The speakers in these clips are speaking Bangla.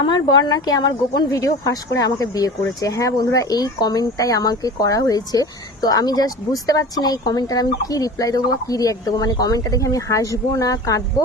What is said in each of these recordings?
আমার বর নাকি আমার গোপন ভিডিও ফাঁস করে আমাকে বিয়ে করেছে। হ্যাঁ বন্ধুরা, এই কমেন্টটাই আমাকে করা হয়েছে। তো আমি জাস্ট বুঝতে পারছি না এই কমেন্টটার আমি কি রিপ্লাই দেবো বা কী রিয়াক্ট দেবো। মানে কমেন্টটা দেখে আমি হাসবো না কাঁদবো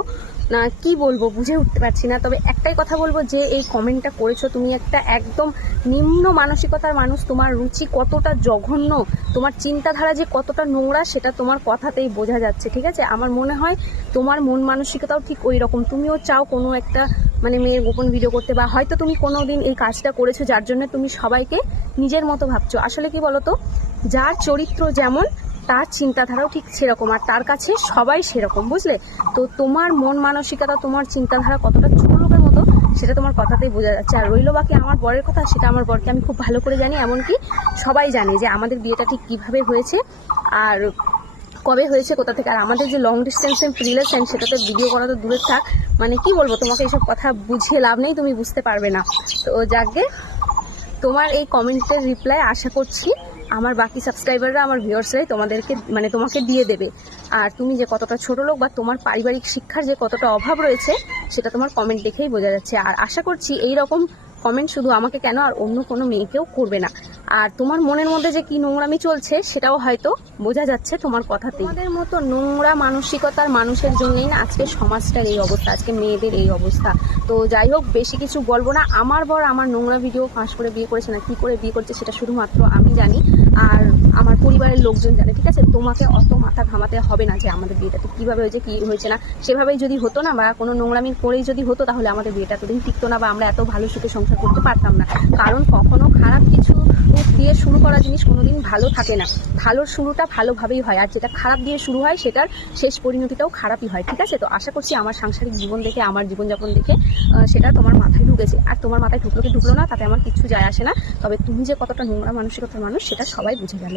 না কি বলবো বুঝে উঠতে পারছি না। তবে একটাই কথা বলবো, যে এই কমেন্টটা করেছো তুমি একটা একদম নিম্ন মানসিকতার মানুষ। তোমার রুচি কতটা জঘন্য, তোমার চিন্তাধারা যে কতটা নোংরা সেটা তোমার কথাতেই বোঝা যাচ্ছে। ঠিক আছে, আমার মনে হয় তোমার মন মানসিকতাও ঠিক ওই রকম। তুমিও চাও কোনো একটা মানে মেয়ের গোপন ভিডিও করতে, বা হয়তো তুমি কোনো দিন এই কাজটা করেছো যার জন্য তুমি সবাইকে নিজের মতো ভাবছো। আসলে কি বলতো, যার চরিত্র যেমন তার চিন্তাধারাও ঠিক সেরকম, আর তার কাছে সবাই সেরকম, বুঝলে? তো তোমার মন মানসিকতা, তোমার চিন্তাধারা কতটা ছোট লোকের মতো সেটা তোমার কথাতেই বোঝা যাচ্ছে। আর রইলো বাকি আমার বরের কথা, সেটা আমার বরকে আমি খুব ভালো করে জানি, এমনকি সবাই জানে যে আমাদের বিয়েটা ঠিক কীভাবে হয়েছে আর কবে হয়েছে, কোথা থেকে। আর আমাদের যে লং ডিস্টেন্সের রিলেশন, সেটা তো ভিডিও করা তো দূরের থাক। মানে কি বলবো তোমাকে, এইসব কথা বুঝিয়ে লাভ নেই, তুমি বুঝতে পারবে না। তো যাকে তোমার এই কমেন্টের রিপ্লাই আশা করছি আমার বাকি সাবস্ক্রাইবাররা, আমার ভিউয়ার্সরাই তোমাদেরকে মানে তোমাকে দিয়ে দেবে। আর তুমি যে কতটা ছোট লোক বা তোমার পারিবারিক শিক্ষার যে কতটা অভাব রয়েছে সেটা তোমার কমেন্ট দেখেই বোঝা যাচ্ছে। আর আশা করছি এই রকম কমেন্ট শুধু আমাকে কেন, আর অন্য কোনো মেয়েকেও করবে না। আর তোমার মনের মধ্যে যে কি নোংরামি চলছে সেটাও হয়তো বোঝা যাচ্ছে তোমার কথাতেই। তোমাদের মতো নোংরা মানসিকতার মানুষের জন্যই না আজকে সমাজটার এই অবস্থা, আজকে মেয়েদের এই অবস্থা। তো যাই হোক, বেশি কিছু বলবো না। আমার বর আমার নোংরা ভিডিও ফাঁস করে বিয়ে করেছে না কি করে বিয়ে করছে সেটা শুধুমাত্র আমি জানি, আর আমার পরিবারের লোকজন জানে। ঠিক আছে, তোমাকে অত মাথা ঘামাতে হবে না যে আমাদের বিয়েটা তো কীভাবে হয়েছে কি হয়েছে না। সেভাবেই যদি হতো না, বা কোনো নোংরামি করেই যদি হতো, তাহলে আমাদের বিয়েটা এতদিন টিকতো না, বা আমরা এত ভালো সুখে সংসার করতে পারতাম না। কারণ কখনো খারাপ কিছু দিয়ে শুরু করা জিনিস কোনোদিন ভালো থাকে না। ভালোর শুরুটা ভালোভাবেই হয়, আর যেটা খারাপ দিয়ে শুরু হয় সেটার শেষ পরিণতিটাও খারাপই হয়। ঠিক আছে, তো আশা করছি আমার সাংসারিক জীবন দেখে, আমার জীবনযাপন দেখে সেটা তোমার মাথায় ঢুকেছে। আর তোমার মাথায় ঢুকলো কি ঢুকলো না তাতে আমার কিছু যায় আসে না। তবে তুমি যে কতটা নোংরা মানসিকতার মানুষ সেটা সবাই বুঝে গেল।